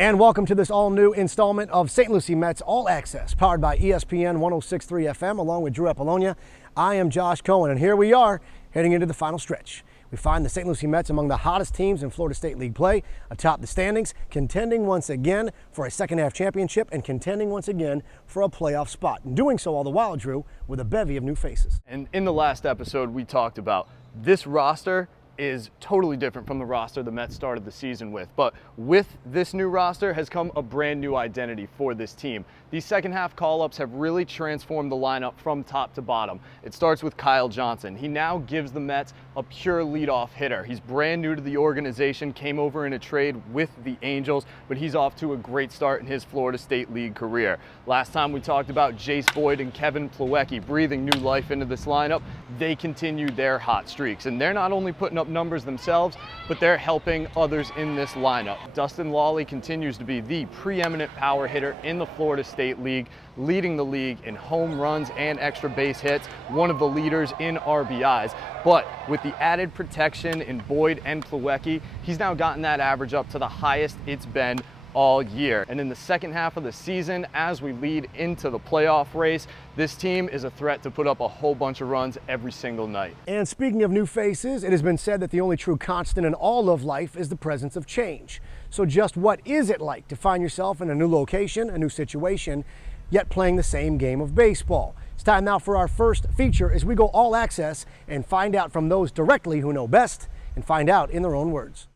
And welcome to this all-new installment of St. Lucie Mets All Access, powered by ESPN 106.3 FM, along with Drew Apollonia. I am Josh Cohen, and here we are, heading into the final stretch. We find the St. Lucie Mets among the hottest teams in Florida State League play, atop the standings, contending once again for a second-half championship and contending once again for a playoff spot. And doing so all the while, Drew, with a bevy of new faces. And in the last episode, we talked about this roster is totally different from the roster the Mets started the season with. But with this new roster has come a brand new identity for this team. These second half call-ups have really transformed the lineup from top to bottom. It starts with Kyle Johnson. He now gives the Mets a pure leadoff hitter. He's brand new to the organization, came over in a trade with the Angels, but he's off to a great start in his Florida State League career. Last time we talked about Jace Boyd and Kevin Plawecki breathing new life into this lineup. They continued their hot streaks, and they're not only putting up numbers themselves, but they're helping others in this lineup. Dustin Lawley continues to be the preeminent power hitter in the Florida State League, leading the league in home runs and extra base hits, one of the leaders in RBIs. But with the added protection in Boyd and Plawecki, he's now gotten that average up to the highest it's been all year. And in the second half of the season, as we lead into the playoff race, this team is a threat to put up a whole bunch of runs every single night. And speaking of new faces, it has been said that the only true constant in all of life is the presence of change. So just what is it like to find yourself in a new location, a new situation, yet playing the same game of baseball? It's time now for our first feature as we go all access and find out from those directly who know best and find out in their own words.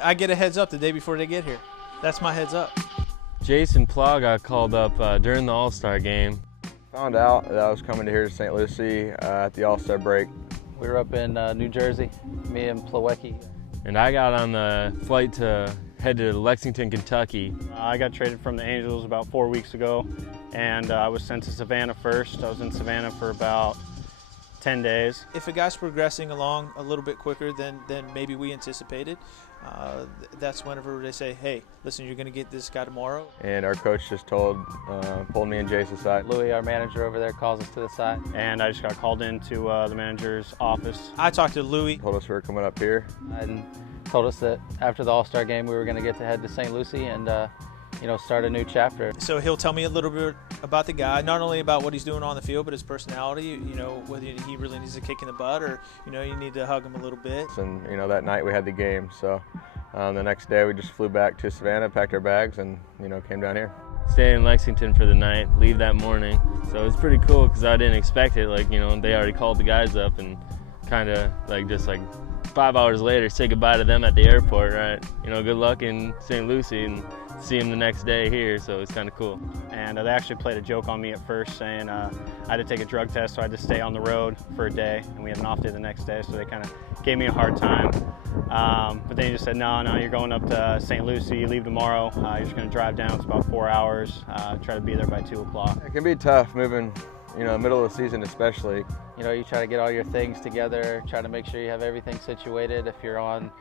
I get a heads up the day before they get here. That's my heads up. Jason Plow got called up during the All-Star game. Found out that I was coming to here to St. Lucie at the All-Star break. We were up in New Jersey, me and Plawecki. And I got on the flight to head to Lexington, Kentucky. I got traded from the Angels about 4 weeks ago, and I was sent to Savannah first. I was in Savannah for about 10 days. If a guy's progressing along a little bit quicker than maybe we anticipated, that's whenever they say, hey, listen, you're going to get this guy tomorrow. And our coach just pulled me and Jace aside. Louie, our manager over there, calls us to the side. And I just got called into the manager's office. I talked to Louie. Told us we were coming up here. And told us that after the All-Star game, we were going to get to head to St. Lucie and start a new chapter. So he'll tell me a little bit about the guy, not only about what he's doing on the field, but his personality, whether he really needs a kick in the butt or, you need to hug him a little bit. And, that night we had the game. So the next day we just flew back to Savannah, packed our bags, and, came down here. Stay in Lexington for the night, leave that morning. So it's pretty cool because I didn't expect it. They already called the guys up and kind of just 5 hours later say goodbye to them at the airport, right? Good luck in St. Lucie and see him the next day here, so it's kind of cool. And they actually played a joke on me at first, saying I had to take a drug test, so I had to stay on the road for a day, and we had an off day the next day, so they kind of gave me a hard time. But then he just said, no, you're going up to St. Lucie, you leave tomorrow, you're just going to drive down, it's about 4 hours, try to be there by 2 o'clock. It can be tough moving, middle of the season especially. You try to get all your things together, try to make sure you have everything situated. If you're on,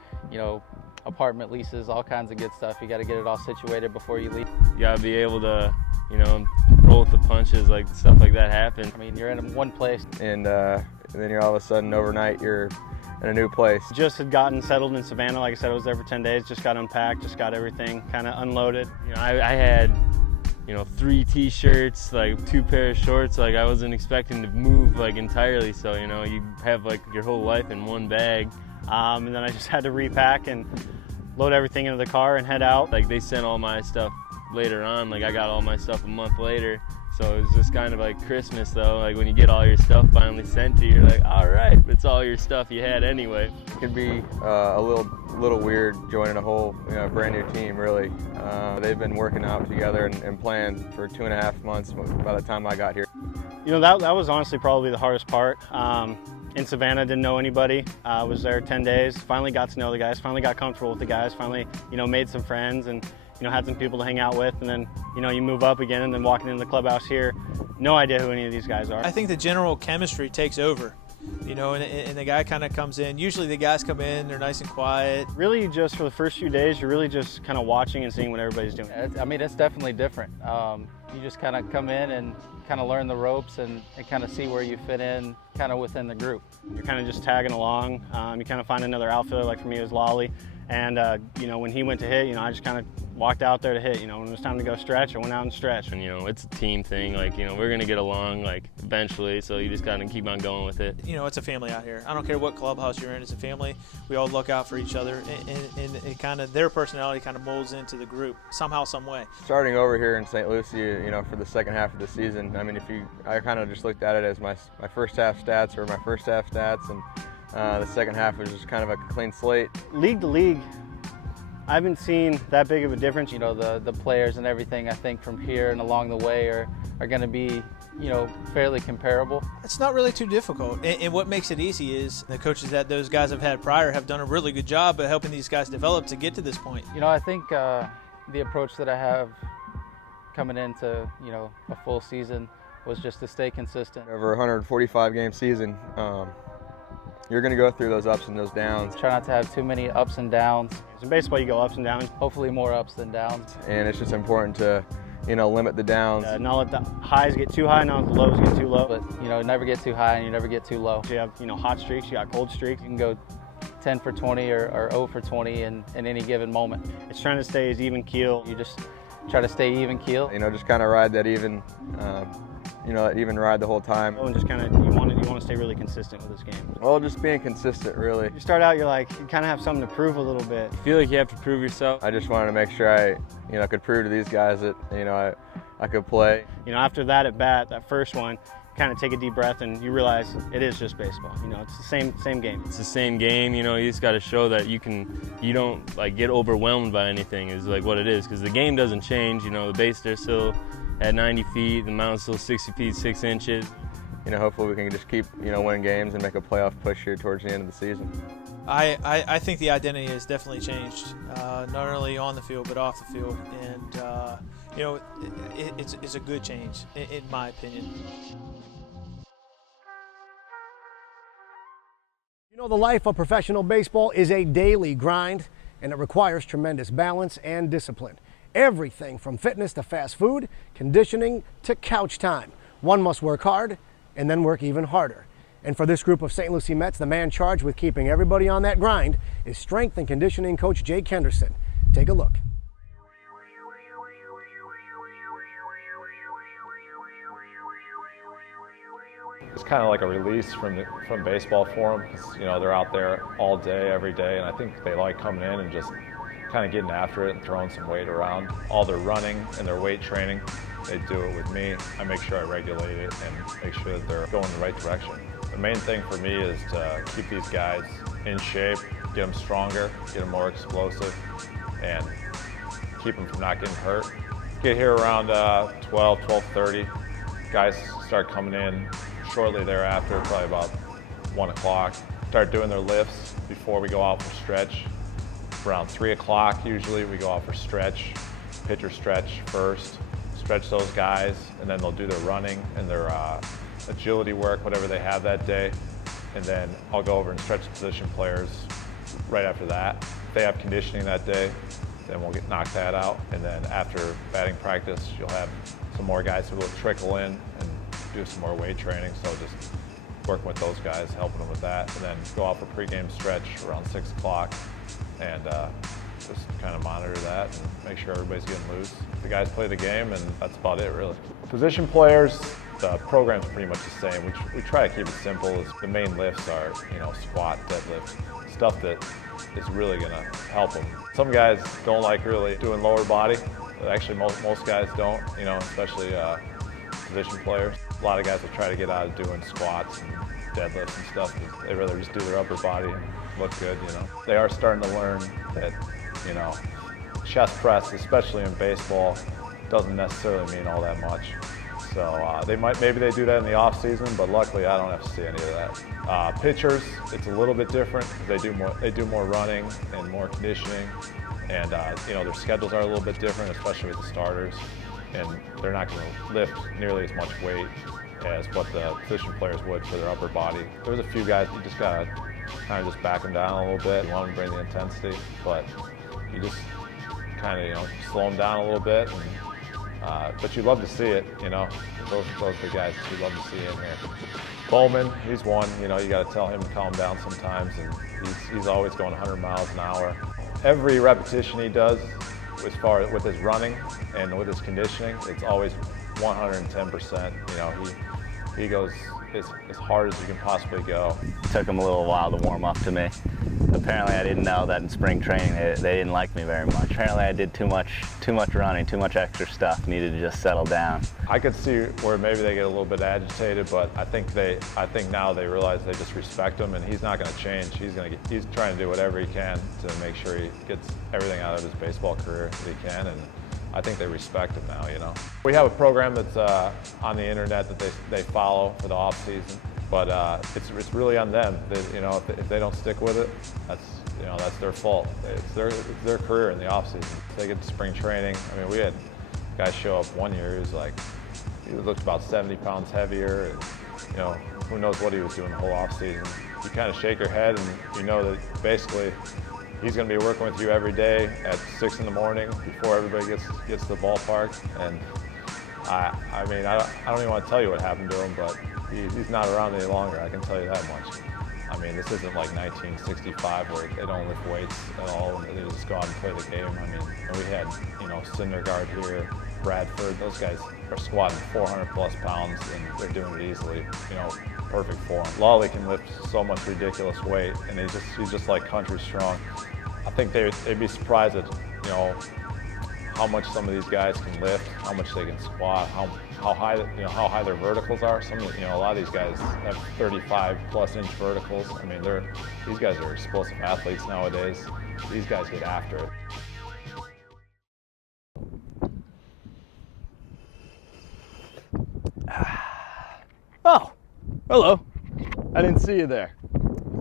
apartment leases, all kinds of good stuff. You got to get it all situated before you leave. You got to be able to, roll with the punches, stuff like that happen. I mean, you're in one place. And then you're all of a sudden overnight, you're in a new place. Just had gotten settled in Savannah. Like I said, I was there for 10 days, just got unpacked, just got everything kind of unloaded. I had 3 t-shirts, 2 pair of shorts. I wasn't expecting to move entirely, so you have your whole life in one bag. And then I just had to repack and load everything into the car and head out. They sent all my stuff later on. I got all my stuff a month later. So it was just kind of like Christmas though. When you get all your stuff finally sent to you, you're like, all right, it's all your stuff you had anyway. It can be a little weird joining a whole brand new team really. They've been working out together and playing for 2.5 months by the time I got here. That was honestly probably the hardest part. In Savannah, didn't know anybody. Was there 10 days, finally got to know the guys, finally got comfortable with the guys, finally, made some friends and, had some people to hang out with. And then, you move up again and then walking into the clubhouse here, no idea who any of these guys are. I think the general chemistry takes over. you know, and the guy kind of comes in. Usually the guys come in, they're nice and quiet. Really, just for the first few days, you're really just kind of watching and seeing what everybody's doing. I mean, it's definitely different. You just kind of come in and kind of learn the ropes and kind of see where you fit in kind of within the group. You're kind of just tagging along. You kind of find another outfielder, like for me it was Lolly. And, you know, when he went to hit, you know, I just kind of walked out there to hit. You know, when it was time to go stretch, I went out and stretched. And, you know, it's a team thing. Like, you know, we're going to get along, like, eventually. So you just got to keep on going with it. You know, it's a family out here. I don't care what clubhouse you're in. It's a family. We all look out for each other. And it kind of, their personality kind of molds into the group somehow, some way. Starting over here in St. Lucie, you know, for the second half of the season, I mean, I kind of just looked at it as my first half stats and the second half was just kind of a clean slate. League to league, I haven't seen that big of a difference. You know, the players and everything, I think, from here and along the way are going to be, you know, fairly comparable. It's not really too difficult. And what makes it easy is the coaches that those guys have had prior have done a really good job at helping these guys develop to get to this point. You know, I think the approach that I have coming into, you know, a full season was just to stay consistent. Over a 145 game season, you're going to go through those ups and those downs. Try not to have too many ups and downs. In baseball, you go ups and downs. Hopefully more ups than downs. And it's just important to, you know, limit the downs. Not let the highs get too high, not let the lows get too low. But, you know, never get too high and you never get too low. You have, you know, hot streaks, you got cold streaks. You can go 10 for 20 or 0 for 20 in any given moment. It's trying to stay as even keel. You just try to stay even keel. You know, just kind of ride that even, you know, that even ride the whole time. And just kind of, you want to stay really consistent with this game. Well, just being consistent, really. You start out, you're like, you kind of have something to prove a little bit. You feel like you have to prove yourself. I just wanted to make sure I, you know, could prove to these guys that, you know, I could play. You know, after that at bat, that first one, kind of take a deep breath and you realize it is just baseball. You know, it's the same game. It's the same game. You know, you just got to show that you don't like get overwhelmed by anything is like what it is, because the game doesn't change. You know, the base they're still at 90 feet, the mound's still 60 feet 6 inches. You know, hopefully we can just keep, you know, winning games and make a playoff push here towards the end of the season. I think the identity has definitely changed, not only on the field but off the field, and you know, it's a good change in my opinion. You know, the life of professional baseball is a daily grind, and it requires tremendous balance and discipline. Everything from fitness to fast food, conditioning to couch time. One must work hard and then work even harder. And for this group of St. Lucie Mets, the man charged with keeping everybody on that grind is strength and conditioning coach Jake Henderson. Take a look. It's kind of like a release from baseball for them, because, you know, they're out there all day, every day, and I think they like coming in and just kind of getting after it and throwing some weight around. All their running and their weight training, they do it with me. I make sure I regulate it and make sure that they're going the right direction. The main thing for me is to keep these guys in shape, get them stronger, get them more explosive, and keep them from not getting hurt. Get here around 12:30. Guys start coming in shortly thereafter, probably about 1 o'clock. Start doing their lifts before we go out for stretch. Around 3 o'clock usually we go out for stretch, pitcher stretch first, stretch those guys, and then they'll do their running and their agility work, whatever they have that day. And then I'll go over and stretch the position players right after that. If they have conditioning that day, then we'll knock that out. And then after batting practice, you'll have some more guys who will trickle in and do some more weight training. So just working with those guys, helping them with that. And then go out for pregame stretch around 6 o'clock and just kind of monitor that and make sure everybody's getting loose. The guys play the game, and that's about it, really. Position players, the program's pretty much the same. We try to keep it simple. The main lifts are, you know, squat, deadlift, stuff that is really going to help them. Some guys don't like really doing lower body. Actually, most guys don't, you know, especially position players. A lot of guys will try to get out of doing squats and deadlifts and stuff. They rather just do their upper body and look good, you know. They are starting to learn that, you know, chest press, especially in baseball, doesn't necessarily mean all that much. So maybe they do that in the off season, but luckily I don't have to see any of that. Pitchers, it's a little bit different. They do more running and more conditioning, and you know, their schedules are a little bit different, especially with the starters, and they're not going to lift nearly as much weight as what the position players would for their upper body. There's a few guys you just gotta kind of just back them down a little bit. You want them to bring the intensity, but you just kind of, slow them down a little bit. But you love to see it, Those are the guys that you love to see in here. Bowman, he's one. You got to tell him to calm down sometimes, and he's always going 100 miles an hour. Every repetition he does, as far as with his running and with his conditioning, it's always 110%. He goes as hard as you can possibly go. It took them a little while to warm up to me. Apparently I didn't know that in spring training they didn't like me very much. Apparently I did too much running, too much extra stuff, needed to just settle down. I could see where maybe they get a little bit agitated, but I think now they realize they just respect him, and he's not going to change. He's trying to do whatever he can to make sure he gets everything out of his baseball career that he can, and I think they respect him now, We have a program that's on the internet that they follow for the off season, but it's really on them. If they don't stick with it, that's their fault. It's their career in the off season. They get to spring training. I mean, we had guys show up one year. He looked about 70 pounds heavier, and who knows what he was doing the whole off season. You kind of shake your head, and you know that basically he's going to be working with you every day at 6 in the morning before everybody gets to the ballpark. And I don't even want to tell you what happened to him, but he's not around any longer, I can tell you that much. I mean, this isn't like 1965 where they don't lift weights at all and they just go out and play the game. I mean, we had, Syndergaard here, Bradford, those guys are squatting 400 plus pounds and they're doing it easily, perfect form. Lawley can lift so much ridiculous weight, and he's just like country strong. I think they'd be surprised at, how much some of these guys can lift, how much they can squat, how high their verticals are. A lot of these guys have 35-plus-inch verticals. I mean, these guys are explosive athletes nowadays. These guys get after it. Oh, hello. I didn't see you there.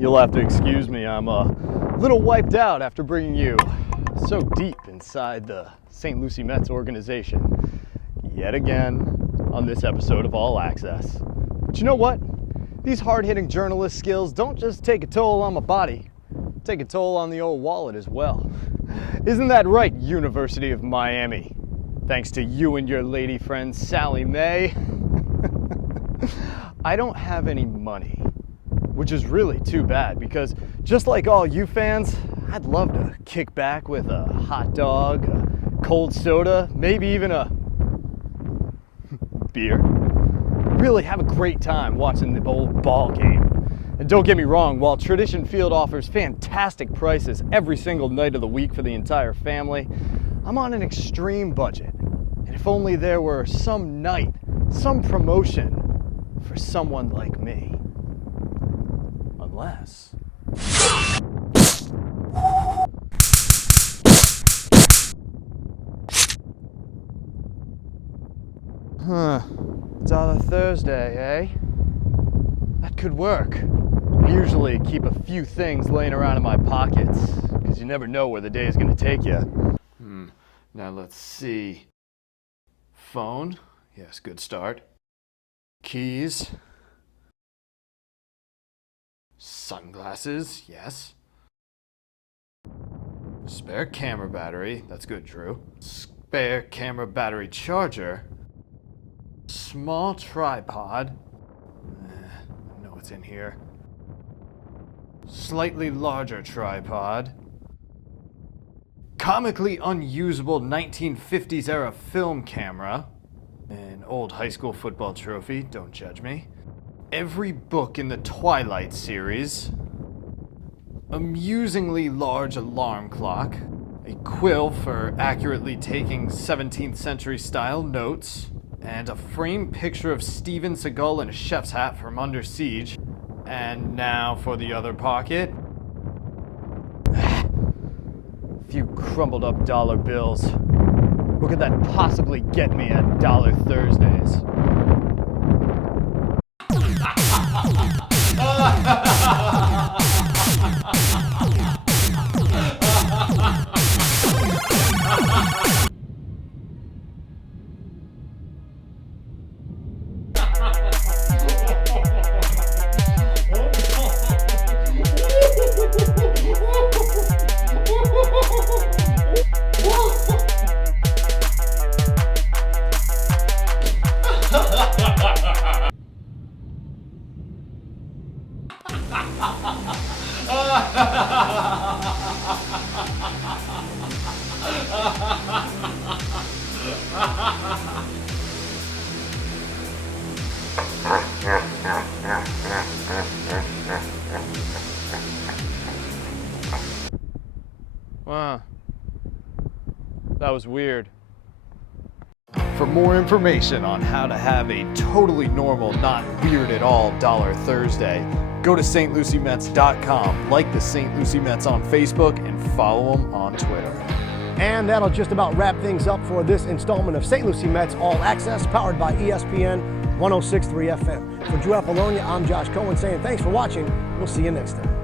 You'll have to excuse me. I'm a little wiped out after bringing you so deep inside the St. Lucie Mets organization yet again on this episode of All Access. But you know what? These hard-hitting journalist skills don't just take a toll on my body, take a toll on the old wallet as well. Isn't that right, University of Miami? Thanks to you and your lady friend Sally Mae. I don't have any money, which is really too bad because just like all you fans, I'd love to kick back with a hot dog, a cold soda, maybe even a beer. Really have a great time watching the old ball game. And don't get me wrong, while Tradition Field offers fantastic prices every single night of the week for the entire family, I'm on an extreme budget. And if only there were some night, some promotion for someone like me. Unless... $1 Thursday, eh? That could work. I usually keep a few things laying around in my pockets, because you never know where the day is going to take you. Now let's see. Phone. Yes, good start. Keys. Sunglasses. Yes. Spare camera battery. That's good, Drew. Spare camera battery charger. Small tripod. I know what's in here. Slightly larger tripod. Comically unusable 1950s era film camera. An old high school football trophy, don't judge me. Every book in the Twilight series. Amusingly large alarm clock. A quill for accurately taking 17th century style notes. And a framed picture of Steven Seagal in a chef's hat from Under Siege. And now for the other pocket. A few crumbled up dollar bills. What could that possibly get me at $1 Thursdays? Wow, that was weird. For more information on how to have a totally normal, not weird at all Dollar Thursday, go to stluciemets.com, like the St. Lucie Mets on Facebook, and follow them on Twitter. And that'll just about wrap things up for this installment of St. Lucie Mets All Access, powered by ESPN 106.3 FM. For Drew Apollonia, I'm Josh Cohen saying thanks for watching. We'll see you next time.